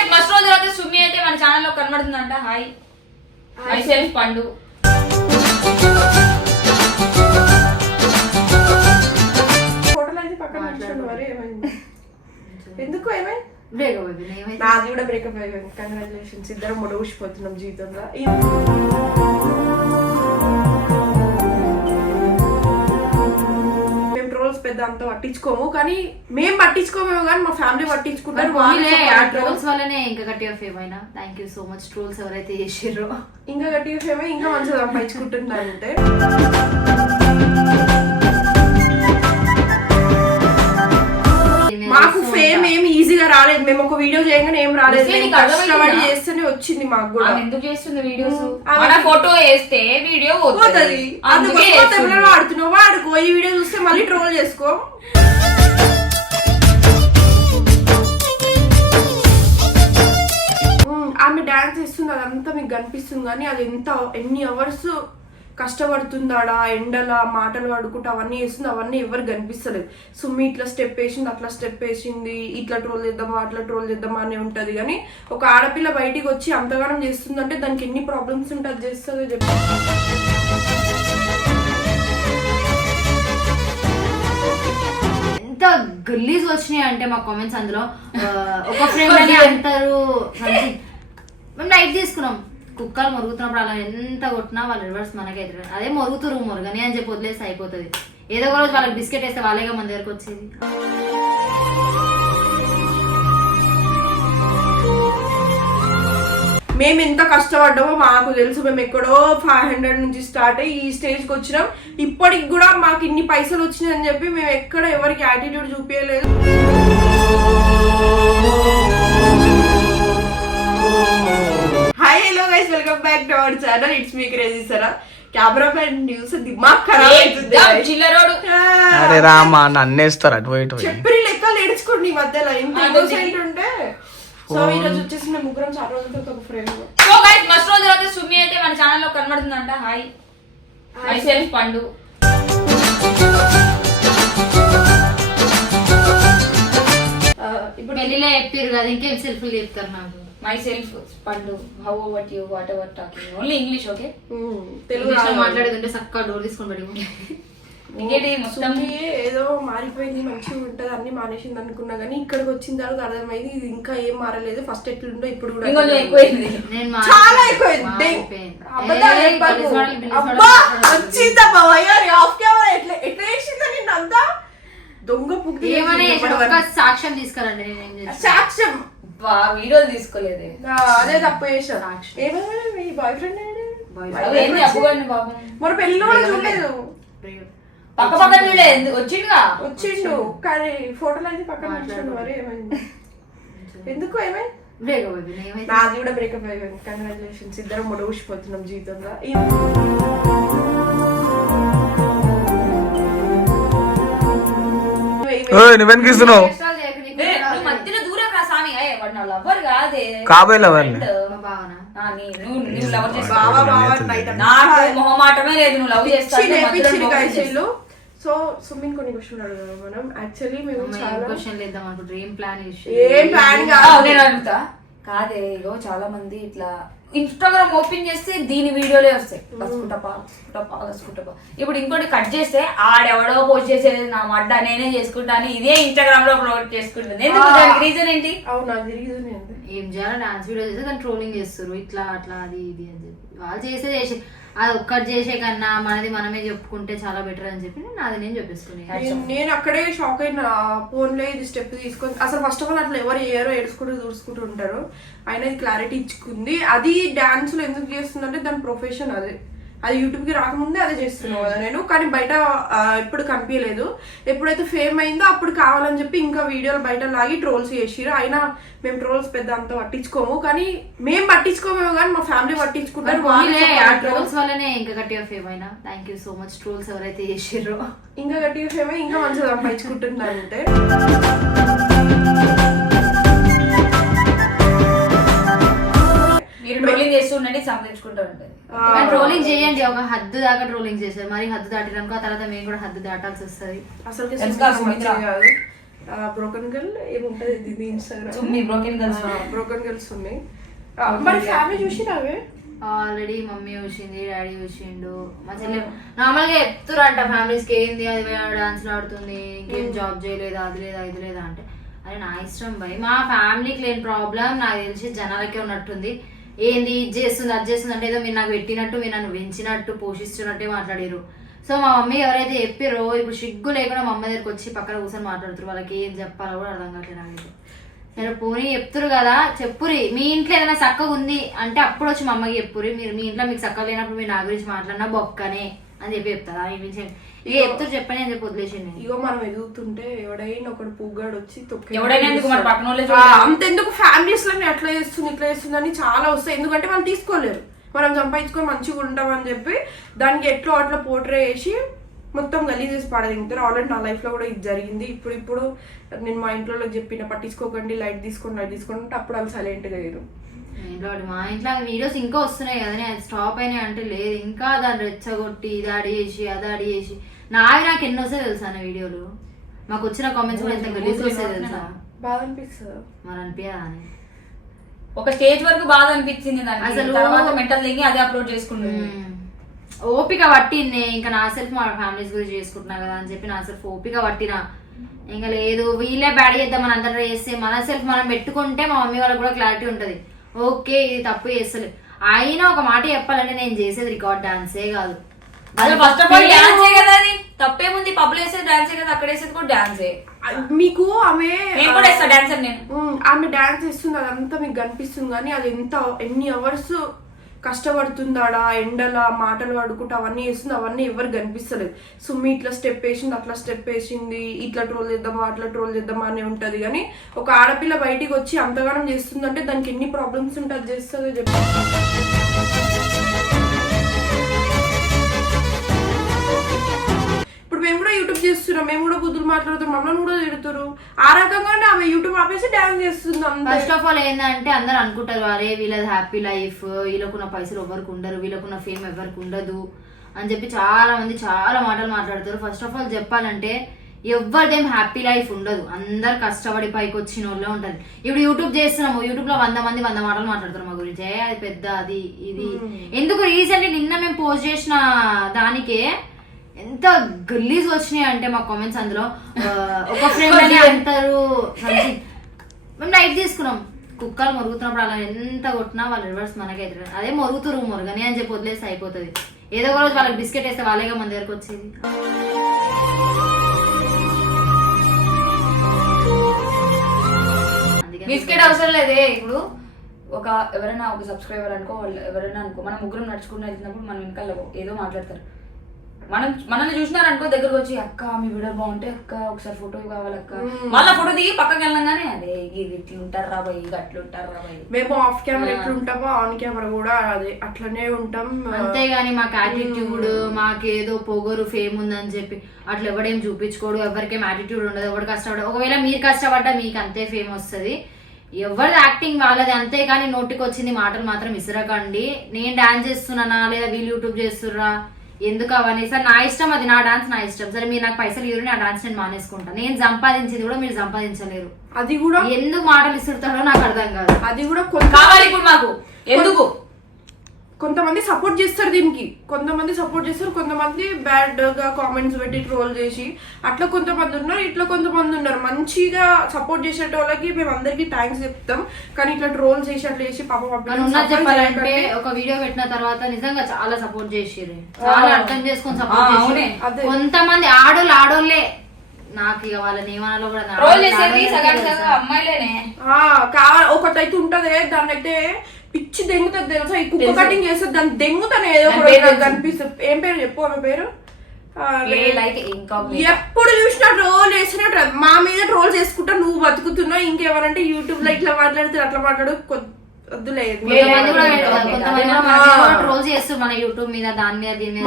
Guys మస్తు రోజుల తర్వాత సుమి అయితే మన ఛానల్ లో కనబడుతుందంట. హాయ్ మై సెల్ఫ్ పండు. ఫోటోలు అయితే పక్కన ఉంచండి. మరి ఏమైంది? ఎందుకు ఏమైంది? బ్రేకప్ నాది కూడా బ్రేకప్ అయిపోయింది. కంగ్రాచులేషన్స్. ఇద్దరం ముడవుసిపోతున్నాం జీవితంలో. మేము ట్రోల్స్ పెద్ద అంత పట్టించుకోము, కానీ మేము పట్టించుకోమేమో కానీ మా ఫ్యామిలీ పట్టించుకుంటారు. ట్రోల్స్ వల్లనే ఇంకా గట్టిగా ఫేమ్ అయినా. Thank you so much trolls ఎవరైతే చేసిర్రో. ఇంకా గట్టిగా ఫేమ్ అయ్యి ఇంకా మంచిగా సంపాదించుకుంటున్నారంటే మాకు ఫేమ్ ఏమి ఈజీగా రాలేదు. మేము ఒక వీడియో చేయగానే ఏం రాలేదు, కష్టపడి చేస్తేనే వచ్చింది. మాకు కూడా ఎందుకు చేస్తుంది వీడియోస్? మన ఫోటో వేస్తే వీడియో పోతుంది. అందుకోసం వాడుతున్నావు, వాడుకో. ఈ వీడియో చూస్తే మళ్ళీ ట్రోల్ చేసుకో. ఆమె డాన్స్ చేస్తుంది, అదంతా మీకు కనిపిస్తుంది, కానీ అది ఎన్ని అవర్స్ కష్టపడుతుందాడా, ఎండలా మాటలు పడుకుంటూ అవన్నీ వేస్తుంది. అవన్నీ ఎవరు కనిపిస్తలేదు. సుమ్మి ఇట్లా స్టెప్ వేసింది, అట్లా స్టెప్ వేసింది, ఇట్లా ట్రోల్ చేద్దామా అట్లా ట్రోల్ చేద్దామా అనే ఉంటది. కానీ ఒక ఆడపిల్ల బయటికి వచ్చి అంతగానం చేస్తుందంటే దానికి ఎన్ని ప్రాబ్లమ్స్ ఉంటే అది చేస్తుందో చెప్పి. ఎంత గలీజ్ వచ్చినాయి అంటే మా కామెంట్స్. అందులో ఒక ఫ్రెండ్ అని అంటారు, మేము లైట్ తీసుకున్నాం. కుక్కలు మొరుగుతున్నప్పుడు అలా ఎంత కొట్టినా వాళ్ళ రివర్స్ మనకే ఎదురు. అదే మొరుగుతురు మొరగని అని చెప్పి వదిలేస్తే అయిపోతుంది. ఏదో ఒక రోజు వాళ్ళకి బిస్కెట్ వేస్తే వాళ్ళేగా మన దగ్గరకు వచ్చేది. మేము ఎంత కష్టపడ్డామో మాకు తెలుసు. మేము ఎక్కడో 500 నుంచి స్టార్ట్ అయ్యి ఈ స్టేజ్కి వచ్చినాం. ఇప్పటికి కూడా మాకు ఇన్ని పైసలు వచ్చినాయి అని చెప్పి మేము ఎక్కడ ఎవరికి యాటిట్యూడ్ చూపించలేదు. Hi hello guys, welcome back to our channel. It's me crazy సరా. కెమెరా మ్యాన్ న్యూస్ దిమాగ్ ఖరాబ్ అవుతుంది. అరే రామా నన్నేస్తారు అటు ఇటు చెప్పి లెక్కలు ఏడ్చుకోండి ఈ మధ్యలో ఇంత ఉంటే. సో ఈ రోజు వచ్చేసి మేము ముగ్గురం చాలా రోజులతో ఒక ఫ్రెండ్. సో గైస్ మస్తు రోజుల తర్వాత సుమి అయితే మన ఛానల్ లో కనబడుతుందంట. హాయ్ మై సెల్ఫ్ పండు. ఇప్పుడు పెళ్లిలో చెప్పారు కదా, ఇంకేం సెల్ఫ్లు చెప్తారు నాకు. మై సెల్ఫ్ పండు. How what you whatever talking only English. Okay, Telugu మాట్లాడేదంటే చక్కగా డోర్ తీసుకొని పడి ఏదో మారిపోయింది, మంచిగా ఉంటది, అన్ని మానేసింది అనుకున్నా కానీ ఇక్కడికి వచ్చిన తర్వాత అర్థమైంది ఇది ఇంకా ఏం మారలేదు. ఫస్ట్ ఎట్లుండో ఇప్పుడు కూడా చాలా ఎక్కువైంది. అంతా దొంగ సాక్ష్యం తీసుకురండి. సాక్ష్యం వీడియోలు తీసుకోలేదు, అదే తప్పు చేశాను. ఏమైనా మీ బాయ్ ఫ్రెండ్ మరి పెళ్ళిలో కూడా చూడలేదు. పక్క పక్కన వచ్చిండు కానీ ఫోటోలు అయితే పక్కన ఉంచండి. మరి ఏమైంది? ఎందుకు ఏమైంది? నాది కూడా బ్రేకప్ అయిపోయింది. కంగ్రాచులేషన్స్. ఇద్దరం ముడవుసిపోతున్నాం జీవితంలో. నువ్వెనికిస్తున్నావు మధ్యలో దూరం రా సామి. లవర్ కాదే, కాబోయే లవర్. మొహమాటమే లేదు, నువ్వు లవ్ చేస్తావు. సో స్విమ్మింగ్ కొన్ని క్వశ్చన్ అడుగుదాం మనం. యాక్చువల్లీ మేము చాలా క్వశ్చన్ లేద్దాం అనుకుంటాం. ఏం ప్లాన్ నేను అడుగుతా కాదే. ఇగో చాలా మంది ఇట్లా ఇన్స్టాగ్రామ్ ఓపెన్ చేస్తే దీని వీడియోలే వస్తాయి. బస్కుటపా బస్కుటపా. ఇప్పుడు ఇంకోటి కట్ చేస్తే ఆడెవడో పోస్ట్ చేసేది నా మడ్డ నేనే చేసుకుంటాను, ఇదే ఇన్స్టాగ్రామ్ లో అప్లోడ్ చేసుకుంటుంది. ఎందుకు? దానికి రీజన్ ఏంటి? అవును, అది రీజన్ ఏంటి? ఏం చేయాలి, డాన్స్ వీడియో చేస్తే కానీ ట్రోలింగ్ చేస్తారు ఇట్లా అట్లా అది ఇది అని చెప్పి. వాళ్ళు చేసి అది ఒక్కటి చేసే కన్నా మనది మనమే చెప్పుకుంటే చాలా బెటర్ అని చెప్పి నాది నేను చెప్పేసుకున్నాను. నేను అక్కడే షాక్ అయినా. ఫోన్లో ఇది స్టెప్ తీసుకొని అసలు ఫస్ట్ ఆఫ్ ఆల్ అట్లా ఎవరు ఏరో ఏడుచుకుంటూ చూసుకుంటూ ఉంటారు. ఆయన ఇది క్లారిటీ ఇచ్చుకుంది. అది డాన్స్ లో ఎందుకు చేస్తుందంటే దాని ప్రొఫెషన్ అదే. అది యూట్యూబ్ కి రాకముందే అదే చేస్తున్నావు కదా నేను. కానీ బయట ఎప్పుడు కనిపించలేదు. ఎప్పుడైతే ఫేమ్ అయిందో అప్పుడు కావాలని చెప్పి ఇంకా వీడియోలు బయట లాగి ట్రోల్స్ చేసిరు. అయినా మేము ట్రోల్స్ పెద్ద అంత పట్టించుకోము, కానీ మేము పట్టించుకోమేమో కానీ మా ఫ్యామిలీ పట్టించుకుంటారు. ట్రోల్స్ వల్లనే ఇంకా గట్టిగా ఫేమ్ అయినా. Thank you so much trolls ఎవరైతే చేసిర్రో. ఇంకా గట్టిగా ఫేమ్ అయ్యి ఇంకా మంచిగా సంపాదించుకుంటున్నారంటే ట్రోలింగ్ చేస్తూ ఉండండి, సంపాదించుకుంటూ ఉంటుంది. ట్రోలింగ్ చేయండి, ఒక హద్దు దాకా ట్రోలింగ్ చేశారు. మరి హద్దు దాటినాక తర్వాత మేము కూడా హద్దు దాటాల్సి వస్తుంది. అసలు బ్రోకన్ గర్ల్ ఏముంటది దీని ఇన్స్టాగ్రామ్ చుమ్మి బ్రోకెన్ గర్ల్స్ బ్రోకన్ గర్ల్స్ ఉన్నాయి. మరి ఫ్యామిలీ చూసి రావే ఆల్రెడీ మమ్మీ చూసింది, డాడీ చూసిండు, మా చెల్లె నార్మల్ గా చెప్తురంట ఫ్యామిలీస్ కి ఏంది అది డాన్స్ ఆడుతుంది, ఇంకేం జాబ్ చేయలేదా, అది లేదా ఇది లేదా అంటే అరే నా ఇష్టం భయ్, మా ఫ్యామిలీకి లేని ప్రాబ్లం నాకు తెలిసి జనాలకే ఉన్నట్టుంది. ఏంది ఇది చేస్తుంది అది చేస్తుంది అంటే ఏదో మీరు నాకు పెట్టినట్టు, మీరు నన్ను పెంచినట్టు పోషిస్తున్నట్టే మాట్లాడారు. సో మా మమ్మీ ఎవరైతే చెప్పారో ఇప్పుడు సిగ్గు లేకుండా మా అమ్మ దగ్గరికి వచ్చి పక్కన కూర్చొని మాట్లాడుతారు. వాళ్ళకి ఏం చెప్పాలో కూడా అర్థం కావట్లేదు నాకైతే. నేను పోనీ చెప్తురు కదా, చెప్పురి మీ ఇంట్లో ఏదైనా చక్కగా ఉంది అంటే అప్పుడు వచ్చి మా అమ్మకి చెప్పురి. మీరు మీ ఇంట్లో మీకు చక్కగా లేనప్పుడు మీరు నా గురించి మాట్లాడినా బొక్కనే అని చెప్పి చెప్తారా? ఇక చెప్తారు చెప్పని అని చెప్పి వదిలేసింది. ఇగో మనం ఎదుగుతుంటే ఎవడైనా ఒకడు పుగ్గాడు వచ్చి ఎవడైనా ఎందుకు మన పక్కన వాళ్ళే అంతెందుకు ఫ్యామిలీస్ లో అట్లా చేస్తుంది ఇట్లా చేస్తుంది అని చాలా వస్తాయి. ఎందుకంటే వాళ్ళు తీసుకోలేరు, మనం సంపాదించుకొని మంచిగా ఉంటామని చెప్పి దానికి ఎట్లా అట్లా పోట్రే చేసి మొత్తం గలీజ్ చేసి పడదింటారు. ఆల్రెడీ నా లైఫ్ లో కూడా ఇది జరిగింది. ఇప్పుడు నేను మా ఇంట్లో చెప్పిన పట్టించుకోకండి, లైట్ తీసుకోండి అంటే అప్పుడు వాళ్ళు సైలెంట్ గా లేరు. మా ఇంట్లో వీడియోస్ ఇంకా వస్తున్నాయి కదా, అది స్టాప్ అయినాయి అంటే లేదు, ఇంకా దాన్ని రెచ్చగొట్టి ఇది అడి చేసి అది అడి చేసి నాకు ఎన్నో వస్తాయి తెలుసా అన్న వీడియోలు. మాకు వచ్చిన కామెంట్స్ కూడా ఎంత గలీజ్ వస్తాయి తెలుసా? బాధ అనిపిస్తుంది. మరి అనిపించదా అని ఒక స్టేజ్ వరకు బాధ అనిపించింది అసలు. తర్వాత మెంటల్ దిగి అదే అప్లోడ్ చేసుకుంటుంది. ఓపిక పట్టింది ఇంకా నా సెల్ఫ్ మా ఫ్యామిలీస్ గురించి చేసుకుంటున్నా కదా అని చెప్పి నా సెల్ఫ్ ఓపిక పట్టినా. ఇంకా లేదు వీళ్ళే బ్యాడ్ చేద్దాం మన అందరూ చేస్తే మన సెల్ఫ్ మనం పెట్టుకుంటే మా మమ్మీ వాళ్ళకి కూడా క్లారిటీ ఉంటది. ఓకే ఇది తప్పు చేస్తలేదు. అయినా ఒక మాట చెప్పాలంటే నేను చేసేది రికార్డ్ డాన్సే కాదు. ఫస్ట్ ఆఫ్ ఆల్ డాన్సే కదా, అది తప్పేముంది. పబ్లిక్ వేసేది డాన్సే కదా, అక్కడ వేసేది కూడా డాన్సే. మీకు ఆమె నేను కూడా వేస్తా డాన్సర్. నేను ఆమె డాన్స్ ఇస్తుంది అదంతా మీకు కనిపిస్తుంది కానీ అది ఎన్ని అవర్స్ కష్టపడుతుందాడా ఎండలా మాటలు పడుకుంటూ అవన్నీ వేస్తుంది, అవన్నీ ఎవరు కనిపిస్తలేదు. సుమ్మి ఇట్లా స్టెప్ వేసింది అట్లా స్టెప్ వేసింది, ఇట్లా ట్రోల్ చేద్దామా అట్లా ట్రోల్ చేద్దామా అని ఉంటది. కానీ ఒక ఆడపిల్ల బయటికి వచ్చి అంతగానం చేస్తుందంటే దానికి ఎన్ని ప్రాబ్లమ్స్ ఉంటే అది చేస్తుందో చెప్పి. ఇప్పుడు మేము కూడా యూట్యూబ్ చేస్తున్నాం, మేము కూడా బుద్ధులు మాట్లాడుతున్నాం, మమ్మల్ని కూడా తిడుతున్నారు. ఆ రకంగానే ఆమె యూట్యూబ్ ఆపేసి డాన్స్ చేస్తుంది. ఫస్ట్ ఆఫ్ ఆల్ ఏంటంటే అందరు అనుకుంటారు అరే వీళ్ళది హ్యాపీ లైఫ్, వీళ్ళకున్న పైసలు ఎవరికి ఉండరు, వీళ్ళకున్న ఫేమ్ ఎవరికి ఉండదు అని చెప్పి చాలా మంది చాలా మాటలు మాట్లాడతారు. ఫస్ట్ ఆఫ్ ఆల్ చెప్పాలంటే ఎవరిదేం హ్యాపీ లైఫ్ ఉండదు, అందరు కష్టపడి పైకి వచ్చిన వాళ్ళే ఉంటది. ఇప్పుడు యూట్యూబ్ చేస్తున్నాము, యూట్యూబ్ లో 100 మంది 100 మాటలు మాట్లాడతారు మా గురించి, అది పెద్ద అది ఇది. ఎందుకు రీసెంట్లీ నిన్న మేము పోస్ట్ చేసిన దానికే ఎంత గలీజ్ వచ్చినాయి అంటే మా కామెంట్స్. అందులో ఒక ఫ్రెండ్ అని అంటారు సంథింగ్. మేము లైట్ తీసుకున్నాం, కుక్కలు మొరుగుతున్నప్పుడు అలా ఎంత కొట్టినా వాళ్ళ రివర్స్ మనకైతే అదే మొరుగుతురు మొరగని అని చెప్పి వదిలేస్తే అయిపోతుంది. ఏదో ఒక రోజు వాళ్ళకి బిస్కెట్ వేస్తే వాళ్ళేగా మన దగ్గరకు వచ్చేది. బిస్కెట్ అవసరం లేదే. ఇప్పుడు ఎవరైనా ఒక సబ్స్క్రైబర్ అనుకో, వాళ్ళు ఎవరైనా అనుకో, మనం ముగ్గురం నడుచుకుంటూ వెళ్తున్నప్పుడు మనం వెనకాల ఏదో మాట్లాడతారు. మనల్ని చూసినారనుకో దగ్గరకు వచ్చి అక్క మీ వీడియో బాగుంటే అక్క ఒకసారి ఫోటో కావాలక్క, మళ్ళీ ఫోటో దిగి పక్కకి వెళ్ళంగానే అదే ఇట్లా ఉంటారు రాబాయి అట్లా ఉంటారు రాబాయి. మేము ఆఫ్ కెమెరా ఎట్లా ఉంటామో ఆన్ కెమెరా కూడా అదే అట్లనే ఉంటాం. అంతేగాని మాకు యాటిట్యూడ్ మాకేదో పొగరు ఫేమ్ ఉందని చెప్పి అట్లా ఎవడేం చూపించుకోడు, ఎవరికేం యాటిట్యూడ్ ఉండదు, ఎవరు కష్టపడదు. ఒకవేళ మీరు కష్టపడ్డా మీకు అంతే ఫేమ్ వస్తుంది. ఎవరిది యాక్టింగ్ వాళ్ళది, అంతేగాని నోటికి వచ్చింది మాటలు మాత్రం విసరకండి. నేను డాన్స్ చేస్తున్నానా లేదా వీళ్ళు యూట్యూబ్ చేస్తుర్రా ఎందుకు అవన్నీ. సార్ నా ఇష్టం, అది నా డాన్స్ నా ఇష్టం. సరే మీరు నాకు పైసలు ఇవ్వరు, నా డాన్స్ నేను మానేసుకుంటాను. నేను సంపాదించింది కూడా మీరు సంపాదించలేరు. అది కూడా ఎందుకు మాటలు ఇస్తుంటారో నాకు అర్థం కాదు. అది కూడా కావాలి ఇప్పుడు మాకు ఎందుకు. కొంతమంది సపోర్ట్ చేస్తారు దీనికి, కొంతమంది సపోర్ట్ చేస్తారు, కొంతమంది బ్యాడ్ గా కామెంట్స్ పెట్టి ట్రోల్ చేసి అట్లా కొంతమంది ఉన్నారు, ఇట్లా కొంతమంది ఉన్నారు. మంచిగా సపోర్ట్ చేసేటోళ్ళకి మేము అందరికి థ్యాంక్స్ చెప్తాం. కానీ ఇట్లా ట్రోల్ చేసి అట్లా చేసి చెప్పాలంటే ఒక వీడియో పెట్టిన తర్వాత నిజంగా చాలా సపోర్ట్ చేసిర్రు, చాలా అర్థం చేసుకొని సపోర్ట్ చేసి. కొంతమంది ఆడోళ్ళే నాకు ఇక వాళ్ళని ఏమనాలో కూడా అమ్మాయిలేనే కావాలి. ఒకటైతే ఉంటది దాన్ని అయితే పిచ్చి దెంగుతుంది తెలుసా, ఈ కుక్క కటింగ్ చేస్తుంది దాన్ని దెంగుతానే ఏదో కనిపిస్తుంది. ఏం పేరు చెప్పు ఆమె పేరు? ఎప్పుడు చూసినా ట్రోల్ చేసినట్టు మా మీద ట్రోల్ చేసుకుంటా నువ్వు బతుకుతున్నావు. ఇంకేమనంటే యూట్యూబ్ లో ఇట్లా మాట్లాడితే అట్లా మాట్లాడు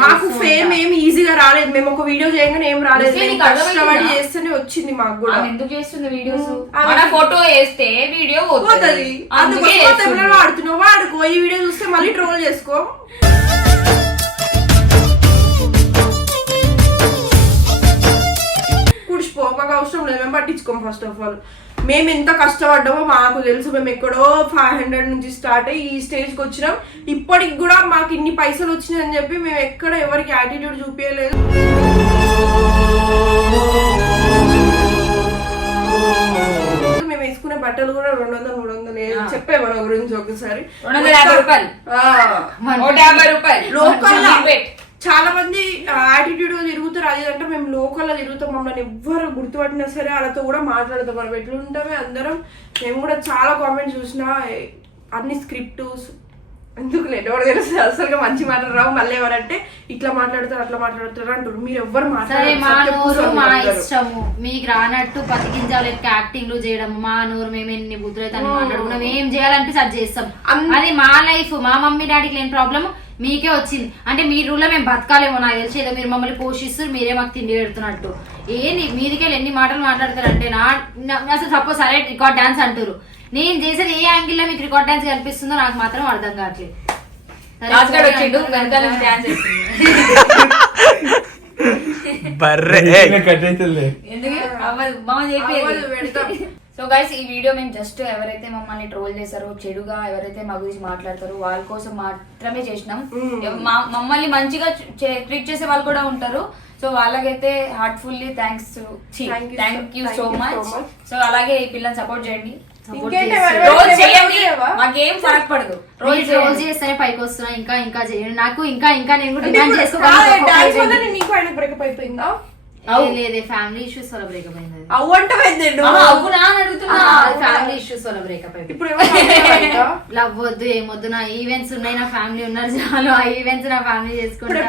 మాకు ఫేమ్ ఏమి ఈజీగా రాలేదు. మేము ఒక వీడియో చేయగానే ఏం రాలేదు, కష్టపడి చేస్తేనే వచ్చింది మాకు కూడా. ఎందుకు చేస్తుంది వీడియోస్? ఫోటో వేస్తే వీడియో పోతుంది, వాడుతున్నావు వాడుకో. ఈ వీడియో చూస్తే మళ్ళీ ట్రోల్ చేసుకో. కుడిచిపో పట్టించుకో, మాకు అవసరం లేదు, మేము పట్టించుకోం. ఫస్ట్ ఆఫ్ ఆల్ మేము ఎంత కష్టపడ్డామో మాకు తెలుసు. మేము ఎక్కడో 500 నుంచి స్టార్ట్ అయ్యి ఈ స్టేజ్కి వచ్చినాం. ఇప్పటికి కూడా మాకు ఇన్ని పైసలు వచ్చినాయని చెప్పి మేము ఎక్కడ ఎవరికి యాటిట్యూడ్ చూపించలేదు. మేము వేసుకునే బట్టలు కూడా 200-300 చెప్పే మన గురించి ఒకసారి 250 రూపాయలు, 150 రూపాయలు లోకల్. చాలా మంది యాటిట్యూడ్ తిరుగుతారు, అది అంటే మేము లోకల్ లో తిరుగుతాం, మమ్మల్ని ఎవ్వరు గుర్తుపట్టినా సరే వాళ్ళతో కూడా మాట్లాడతాం. మనం ఎట్లుంటామే అందరం. మేము కూడా చాలా కామెంట్స్ చూసినా అన్ని స్క్రిప్ట్ ఎందుకు లేదు ఎవరు తెలుసు అసలుగా మంచి మాటలు రావు. మళ్ళీ ఎవరంటే ఇట్లా మాట్లాడతారు అట్లా మాట్లాడతారు అంటారు. మీరు ఎవ్వరు సరే మా నోరు మా మాట్లాడారు. ఇష్టము, మీకు రానట్టు బతికించాలి యాక్టింగ్లు చేయడం. మా నోరు మేము ఎన్ని బుద్ధులు అయితే అన్ని మాట్లాడుకున్నాం. ఏం చేయాలంటే అది చేస్తాం. అది మా లైఫ్. మా మమ్మీ డాడీకి లేని ప్రాబ్లం మీకే వచ్చింది అంటే మీ రూల్లో మేము బతకాలేమో నాకు తెలిసి. ఏదో మీరు మమ్మల్ని పోషిస్తూ మీరే మాకు తిండి పెడుతున్నట్టు. ఏంది మీదికెళ్ళి ఎన్ని మాటలు మాట్లాడతారంటే అసలు సపోజ్ సరే రికార్డ్ డాన్స్ అంటారు, నేను చేసేది ఏ యాంగిల్ లో మీకు రికార్డ్ డాన్స్ కనిపిస్తుందో నాకు మాత్రం అర్థం కావట్లేదు. బర్రే సో గైస్ ఈ వీడియో మేము జస్ట్ ఎవరైతే మమ్మల్ని ట్రోల్ చేశారో, చెడుగా ఎవరైతే మా గురించి మాట్లాడతారో వాళ్ళ కోసం మాత్రమే చేసినాం. మమ్మల్ని మంచిగా ట్రీట్ చేసే వాళ్ళు కూడా ఉంటారు. సో వాళ్ళకైతే heartfully thank you so much. So అలాగే ఈ పిల్లని సపోర్ట్ చేయండి. మాకేం ఫరక్ పడదు. రోజు చేస్తేనే పైకి వస్తున్నా. ఇంకా ఇంకా చేయండి. నాకు ఇంకా ఇంకా నేను కూడా డిమాండ్ చేసుకోవాలి. నీకు ఆయన బ్రేకప్ అయిపోయిందా? లేదే ఫ్యామిలీ ఇష్యూస్ వల్ల బ్రేకప్ అయింది. ఫ్యామిలీ ఇష్యూస్ వల్ల బ్రేకప్ అయింది. ఇప్పుడు లవ్ వద్దు ఏమొద్దు, నా ఈవెంట్స్ ఉన్నాయి, నా ఫ్యామిలీ ఉన్నారు చాలు. ఆ ఈవెంట్స్ నా ఫ్యామిలీ చేసుకుంటాడు.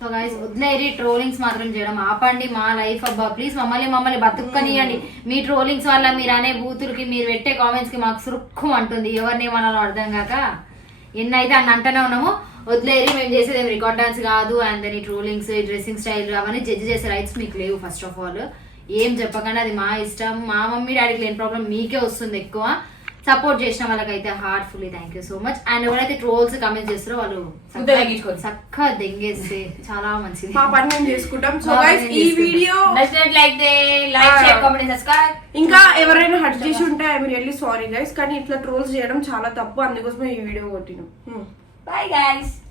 సో గైస్ వదిలేరి ట్రోలింగ్స్ మాత్రం చేయడం ఆపండి. మా లైఫ్ అబ్బా ప్లీజ్ మమ్మల్ని బతుక్కనియండి. మీ ట్రోలింగ్స్ వల్ల మీరు అనే బూతులకి మీరు పెట్టే కామెంట్స్ కి మాకు సురుక్కు అంటుంది. ఎవరిని ఏమన్నా అర్థం కాక ఎన్నైతే అన్ని అంటూనే ఉన్నాము. వదిలేరి మేము చేసేది ఏం రికార్డ్ డాన్స్ కాదు. అండ్ దెన్ ఈ ట్రోలింగ్స్, ఈ డ్రెస్సింగ్ స్టైల్ అవన్నీ జడ్జి చేసే రైట్స్ మీకు లేవు. ఫస్ట్ ఆఫ్ ఆల్ ఏం చెప్పకండి, అది మా ఇష్టం. మా మమ్మీ డాడీకి లేని ప్రాబ్లం మీకే వస్తుంది ఎక్కువ. సపోర్ట్ చేసిన వాళ్ళకైతే heartfully thank you so much. And ఎవరైతే ట్రోల్స్ కమెంట్ చేస్తారో వాళ్ళు చక్కగా దెంగేస్తే చాలా మంచిది. మా పని మేము చేసుకుంటాం. సో గైస్ ఈ వీడియో నచ్చినట్లయితే లైక్, షేర్, కామెంట్, సబ్స్క్రైబ్. ఇంకా ఎవరైనా హర్ట్ చేసి ఉంటే ఐ రియల్లీ సారీ గైస్. కానీ ఇట్లా ట్రోల్స్ చేయడం చాలా తప్పు. అందుకోసమే ఈ వీడియో కొట్టినాం. Bye guys.